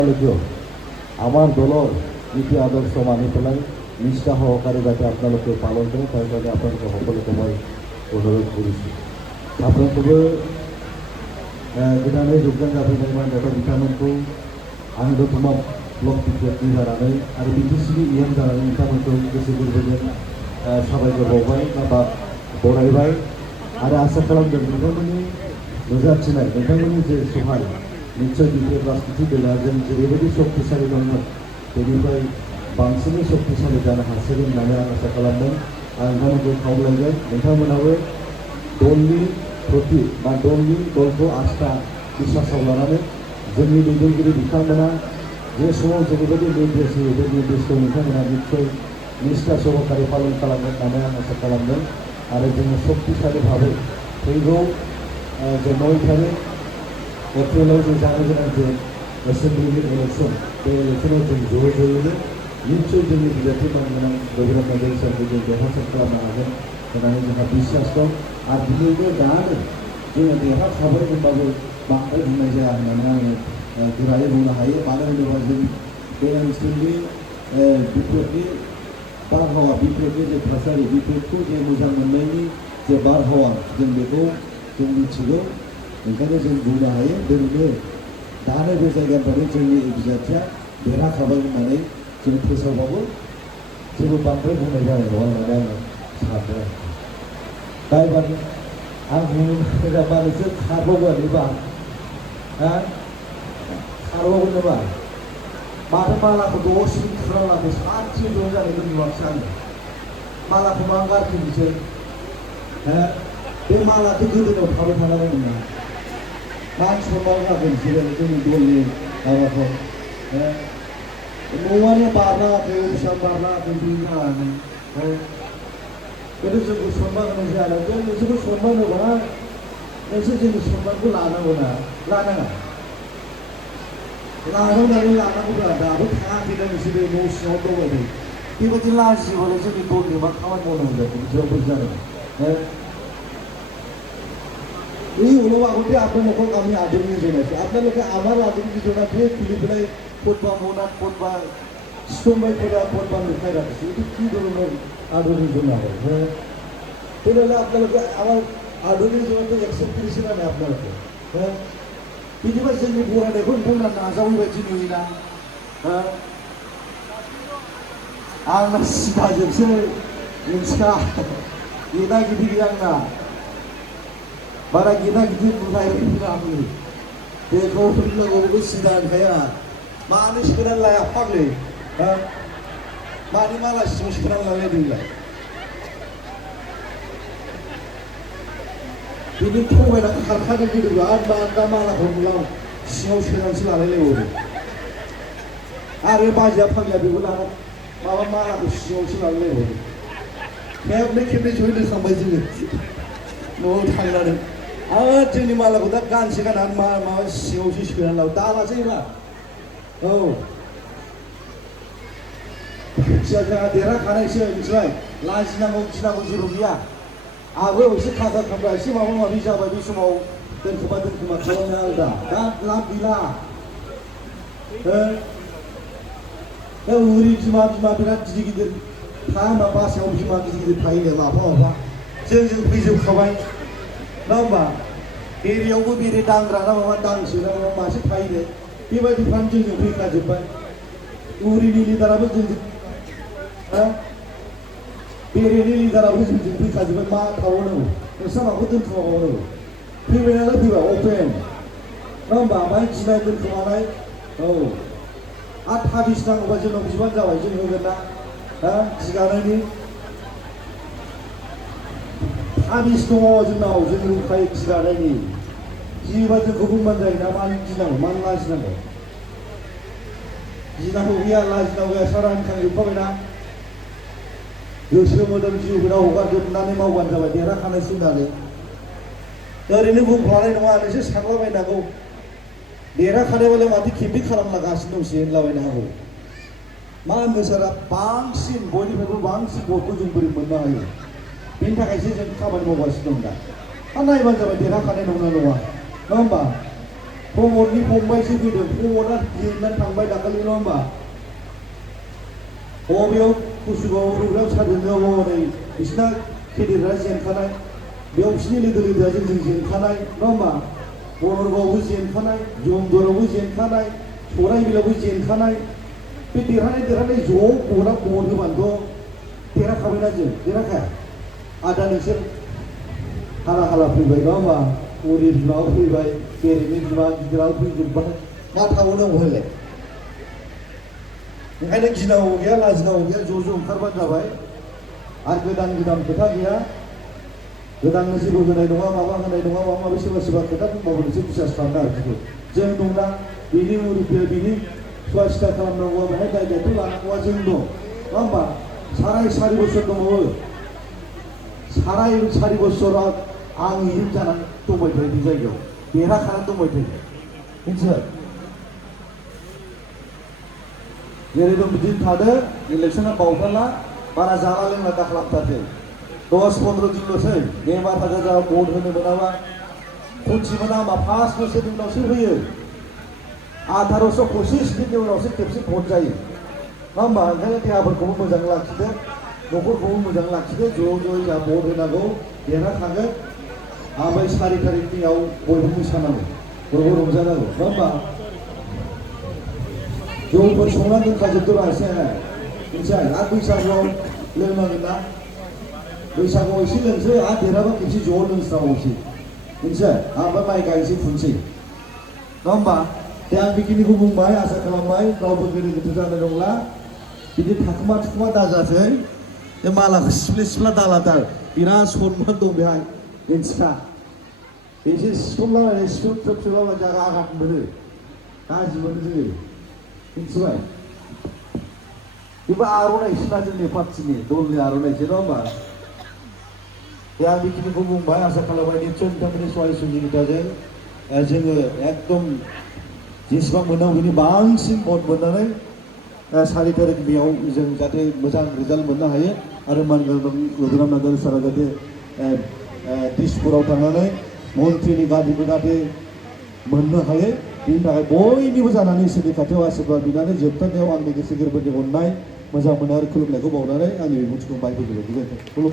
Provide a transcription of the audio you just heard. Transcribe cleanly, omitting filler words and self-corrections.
আমার দলের নীতি আদর্শ মানি পেলাই নিষ্ঠা সহকারে যাতে আপোনালোকে পালন কৰে তাৰ কাৰণে আপোনালোকে সকলোকে মই অনুৰোধ কৰিছোঁ। আপোনালোকबो गोदानै যোগদাन जाफैनाय डक्टर बिथांमोनखौ आं दतमा ब्लक बिटिआरनि जानानै आरो बिटिसिनि इएम जानानै बिथांमोनखौ गोसो गोरबोजों साबायखर बावबाय बा बरायबाय आरो आसा खालामदों नोंथांमोननि नुजाथिनाय नोंथांमोननि जे सहाय निश्चय बिटिआर राजनीति बेला जों जेरैबायदि शक्तिशाली दंमोन बेनिफ्राय बांसिनै शक्तिशाली जानो हासिगोन होननानै आं आसा खालामदों। आं नोंथांमोनखौ खावलायगोन नोंथांमोनाबो दलनि प्रति बा दलखौ आस्था बिश्वासाव लानानै जोंनि दैदेनगिरि बिथांमोना जे समाव जेरैबायदि निर्देश होयो बे निर्देशखौ नोंथांमोना निश्चय निष्ठा सहकारे पालन खालामगोन होननानै आं आसा खालामदों आरो जोङो शक्तिशाली भाबै फैगौ जे 9 तारिख एप्रिलाव जों जानो गोनां जे एसेम्बलिनि इलेक्सन बे इलेक्सनाव जों ज'यैनो निश्चय जोंनि बिजाथि मानगोनां रघुनाथ नार्जारी सारखौ जों देरहासार खालामनो हागोन होननानै जोंहा बिश्वास दं आरो दिनैबो दानो जोङो देरहाखाबाय होनबाबो बांद्राय बुंनाय जाया होननानै आङो गोरायै बुंनो हायो। मानो होनोबा जों बे ओनसोलनि बिटिआरनि बारहावा बिटिआरनि जे थासारि बिटिआरखौ जे मोजां मोननायनि जे बारहावा जों बेखौ जों मिथिगौ। ओंखायनो जों बुंनो हायो दिनैनो दानो बे जायगानिफ्रायनो जोंनि बिजाथिया देरहाखाबाय होननानै जों फोसावबाबो जेबो बांद्राय बुंनाय जानाय नङा होननानै आङो सानो। दा एबार आं बुंनो नागिरबा नोंसोर खारबावगोन एबा खारबावगोन नामा माथो मालाखौ दसेनो खुरांलाखौ सानसे ज' जानायखौ नुवाखिसै आङो। मालाखौ मा गारखो बिसोर बे मालाखौ गोदोनायाव थाबाय थानांगौमोन ना मान सनमान जागोन बिसोरो जोंनि दलनि माबाखौ न'आनो बारलाङाखै अफिसाव बारलाङाखै बिदि जानानै बेथ' जोंखौ सनमान होनाय जाया जों नोंसोरखौ सनमान होबा नोंसोर जोंनि सनमानखौ लानांगौ ना लानाङा लानांगौब्ला दाबो थाङाखैना नोंसोरो न' सिङाव दंबायदों बेबायदि लाजियोबालाय जोंनि दलनि मा खामानि मावनांगौ जाखो बिदियाव बोरै जादों। এই হলো আগতে আপনার আমি আদরণীয় জানাচ্ছি আপনাদেরকে আমার আদরণীয় জানাতে খুলে পড়বা মোনাট পড়বা সময় পড়বা লুকায় রাখছি এটা কী ধরনের আদরণীয় জানাবো তাহলে আপনাদেরকে আমার আদরণীয় জানাতে অ্যাকসেপ্ট করেছি না আপনাদেরকে बिदिबा जोंनि बरायनायखौ बुंना नाजावै बायदि नुयोना आंना सिदाजोंसो नोंसिना गेदा गिदिर आंना बारा गेदा गिदिर बुंलायनो आङो बेखौ लोगोबो सिदा होनखाया मानो सोनानै लाया फाग्लि मानि माला सिङाव सोनानै लालायदोंलाय बिदि थगायना खारखादों गोदोबो आरो दा मालाखौ सिङाव सोनानैसो लालायलायबावो आरो बाजिया फाग्लिया बेबो लाना माबा मालाखौ सिङावसो लालायलायबावो खेबनै जयै दोनखांबाय जोङो न'आव थांनानै आरो जोंनि मालाखौ दा गानसे गाननानै माबा सिङावसो सोनानै लाबो दालासै मा औ जोंहा देरहाखानायसो मिथिबाय लाजिनांगौ गिनांगौ जेबो गैया आगोल एसे खाखा खामबा एसे माबा माबि जाबाय बे समाव दोनखोमा खालामनो आलदा दा लाब गैला उरि बिमा बिराद गिदिर था होनबा बासायाव बिमा गिदिर थायो माफा जों फैजोबखाबाय ना होमबा बेरेयावबो बेरे दांग्रा ना माबा दांसो ना माबा मासे थायो बेबायदिफ्रानो जोंजों फैखाजोब्बाय उरिनि लिडाराबो जोंजों बेरेनि लिडाराबो जोंजों फैखाजोब्बाय मा थाबावनांगौ नोंस्रा माखौ दोनखोमाबावनांगौ फैबाय नालाय फैबाय अपेन ना होमबा ओमफ्राय गिनाय दोनखोमानाय औ आरो थाबिस नांगौबा जोंनाव बिबान जाबाय जों होगोन ना गिगानायनि थाबिस दङ जोंनाव जों होखायो गिगानायनि गियोबा जोंखौ बुंबानो जायो ना मानो गिनांगौ मानो लाजिनांगौ गिनांगौ गैया लाजिनांगौ गैया सारा होनखांजोबखाबायना गोसो मोदोम जिउ गोनां हगारजोबनानै मावबानो जाबाय देरहाखानायसै होननानै ओरैनो बुंफ्लानाय नङा नोंसोर सानलाबायनांगौ देरहाखानायबालाय माथो केम्पिं खालामलागासिनो दंसै होनलाबायनो हागौ मा होनो सारा बांसिन बयनिफ्रायबो बांसिन भटखौ जों बोरै मोननो हायो बेनि थाखायसो जों खामानि मावगासिनो दं दा नायबानो जाबाय देरहाखानाय नंगौना नङा होमबा प्रमदनि फंबायसो फैदों प्रमदा जेननानै थांबाय दाखालि नङा होमबा बबेयाव कुसुगाव रुग्रायाव सारदों हनै बिसिना केडेटआ जेनखानाय बेयाव बिसिनि लोगो लोगोआ जोंजों जेनखानाय नङा होमबा बनरगावआवबो जेनखानाय जमदुरावबो जेनखानाय सराइबिलावबो जेनखानाय बे देरहानाय ज' गना गन होबानोथ' देरहाखाबायना जों देरहाखाया आदा नोंसोर हाला हाला फैबाय नङा होमबा उरि बिमायाव फैबाय बेरेनि बिमा गिदिराव फैजोब्बाय मा थाबावनांगौ होनलाय ओंखायनो गिनांगौ गैया लाजिनांगौ गैया ज' ओंखारबानो जाबाय आरो गोदान खोथा गैया गोदान जेबो होनाय नङा माबा होनाय नङा माबा माबि सोरबा खोथा बुंबाबो नोंसोर बिसास खालामनो आरोखि जों दंना बिनि मुरिफोर बिनि सुवा सिथा खालामनांगौआ बेहाय दायित्व लानांगौआ जों दं नङा होमबा साराय बोसोर दंबावो साराय बोसोराव आं इयुन जानानै दंबाय थायो बे जायगायाव देरहाखानानै दंबाय थायो मिथिबाय जेरै दं बिदिनो थादों इलेक्सना बावगारला बारा जाला लोंला दा खालामथारसै 10-15 दिनल'सै बेमार आजार जा भट होनो मोनाबा खनसे मोना होमबा 5 बोसोरनि उनावसो होयो 1825 दिननि उनावसो खेबसे भट जायो नङा होमबा ओंखायनो देहाफोरखौबो मोजां लाखिदो न'खरखौबो मोजां लाखिदो ज' जोंहा भट होनांगौ देरहाखागोन ओमफ्राय 4 तारिखनियाव बयबो मोसानांगौ बयबो रंजानांगौ नङा होमबा जौफोर संनानै दोनखाजोबदों एसे मिथिबाय आरो बैसागुआव लोंनांगोन ना बैसागुआव एसे लोंसै आरो देरहाबा खेबसे ज' लोंस्राबावसै मिथिबाय ओमफ्राय माइ गायनोसै फुनसै नङा होमबा दे आं बेखिनिखौ बुंबाय आसा खालामबाय रावबो गोनो गोथो जानाय नंला बिदि थाखुमा दाजासै बे मालाखौ सिफ्ला दालाथार बिराद सनमान दं बेहाय मिथिखा एसे सिखमलाबायनाय सिख्रुब जागा आघात मोनो गाज्रि मोनो जोङो मिथिबाय बेबो आर'नाइसोना जोंनि पार्टिनि दलनि आर'नाइसो नङा होमबा दे आं बेखिनिखौ बुंबाय आसा खालामबाय निस्सय नोंथांमोननि सहाय सुबिदाजों जोङो एकदम जेसेबां मोननांगौ बिनि बांसिन भट मोननानै 4 तारिख बेयाव जों जाहाथे मोजां रिजाल्ट मोननो हायो आरो मानगोनां नार्जारि सारा जाहाथे दिसपुराव थांनानै मन्थ्रिनि गारिखौ जाहाथे मोननो हायो बिनि थाखाय बयनिबो जानानै इसोरनि खाथियाव आशीर्बाद बिनानै जोबथारनायाव आंनि गोसो गोरबोनि अननाय मोजां मोननाय आरो खुलुमनायखौ बावनानै आंनि बिबुंथिखौ बायबोजोबबाय।